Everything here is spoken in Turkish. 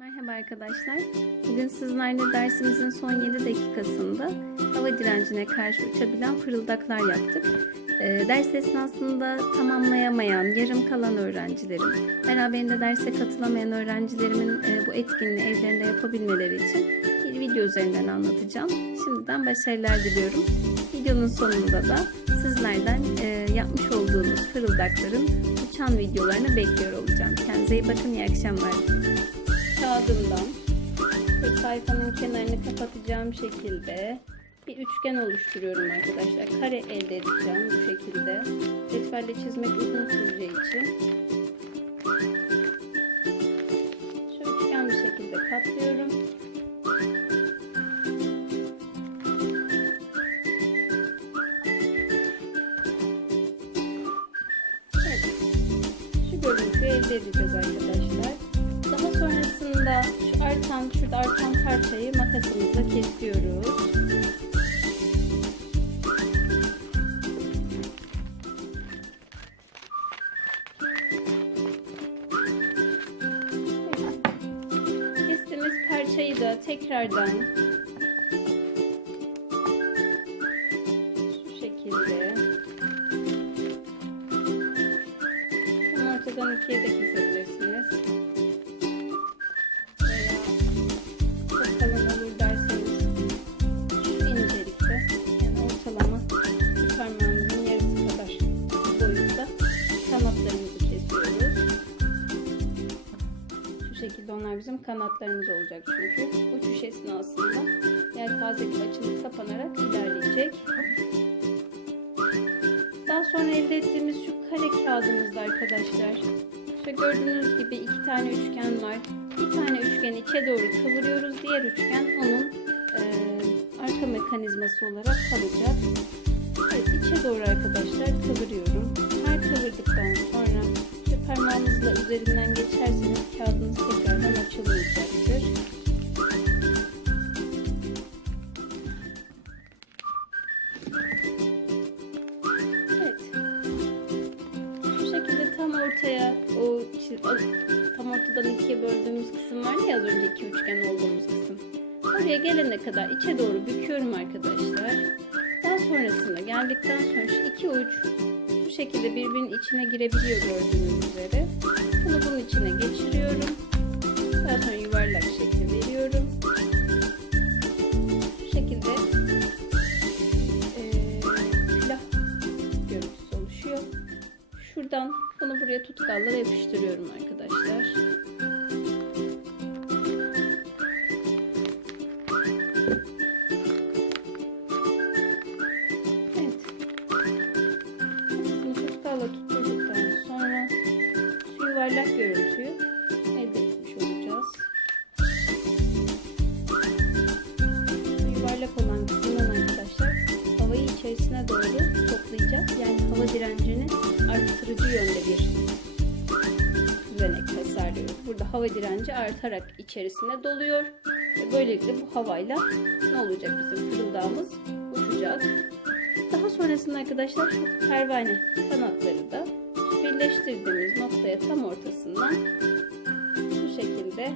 Merhaba arkadaşlar. Bugün sizlerle dersimizin son 7 dakikasında hava direncine karşı uçabilen fırıldaklar yaptık. Ee, ders esnasında tamamlayamayan, yarım kalan öğrencilerim, beraberinde derse katılamayan öğrencilerimin e, bu etkinliği evlerinde yapabilmeleri için bir video üzerinden anlatacağım. Şimdiden başarılar diliyorum. Videonun sonunda da sizlerden e, yapmış olduğunuz fırıldakların uçan videolarını bekliyor olacağım. Kendinize iyi bakın, iyi akşamlar kağıdımdan ve sayfanın kenarını kapatacağım şekilde bir üçgen oluşturuyorum arkadaşlar. Kare elde edeceğim bu şekilde. Cetvelle çizmek uzun süreceği için. Şu üçgen bir şekilde katlıyorum. Evet. Şu görüntüyü elde edeceğiz arkadaşlar. Sonrasında şu artan, şurada artan parçayı makasımızla kesiyoruz. Kestiğimiz parçayı da tekrardan ikiye de kesebilirsiniz. Onlar bizim kanatlarımız olacak çünkü uçuş esnasında yelpaze gibi açılıp kapanarak ilerleyecek. Daha sonra elde ettiğimiz şu kare kağıdımızda arkadaşlar. İşte gördüğünüz gibi iki tane üçgen var. Bir tane üçgeni içe doğru kıvırıyoruz. Diğer üçgen onun e, arka mekanizması olarak kalacak. Evet içe doğru arkadaşlar kıvırıyorum. Her kıvırdıktan sonra parmağınızla üzerinden geçerseniz kağıdınız tekrardan açılacaktır. Evet. Şu şekilde tam ortaya o tam ortadan ikiye böldüğümüz kısım var ya az önce iki üçgen olduğumuz kısım. Oraya gelene kadar içe doğru büküyorum arkadaşlar. Daha sonrasında geldikten sonra şu iki uç şu şekilde birbirinin içine girebiliyor gördüğünüz üzere. Bunu bunun içine geçiriyorum. Daha sonra yuvarlak şekli veriyorum. Bu şekilde eee külah görüntüsü oluşuyor. Şuradan bunu buraya tutkalla yapıştırıyorum arkadaşlar. Evet. Arttırıcı yönde bir düzenek tasarlıyoruz. Burada hava direnci artarak içerisine doluyor. Ve böylelikle bu havayla ne olacak bizim fırıldağımız uçacak. Daha sonrasında arkadaşlar şu pervane kanatları da birleştirdiğimiz noktaya tam ortasından şu şekilde.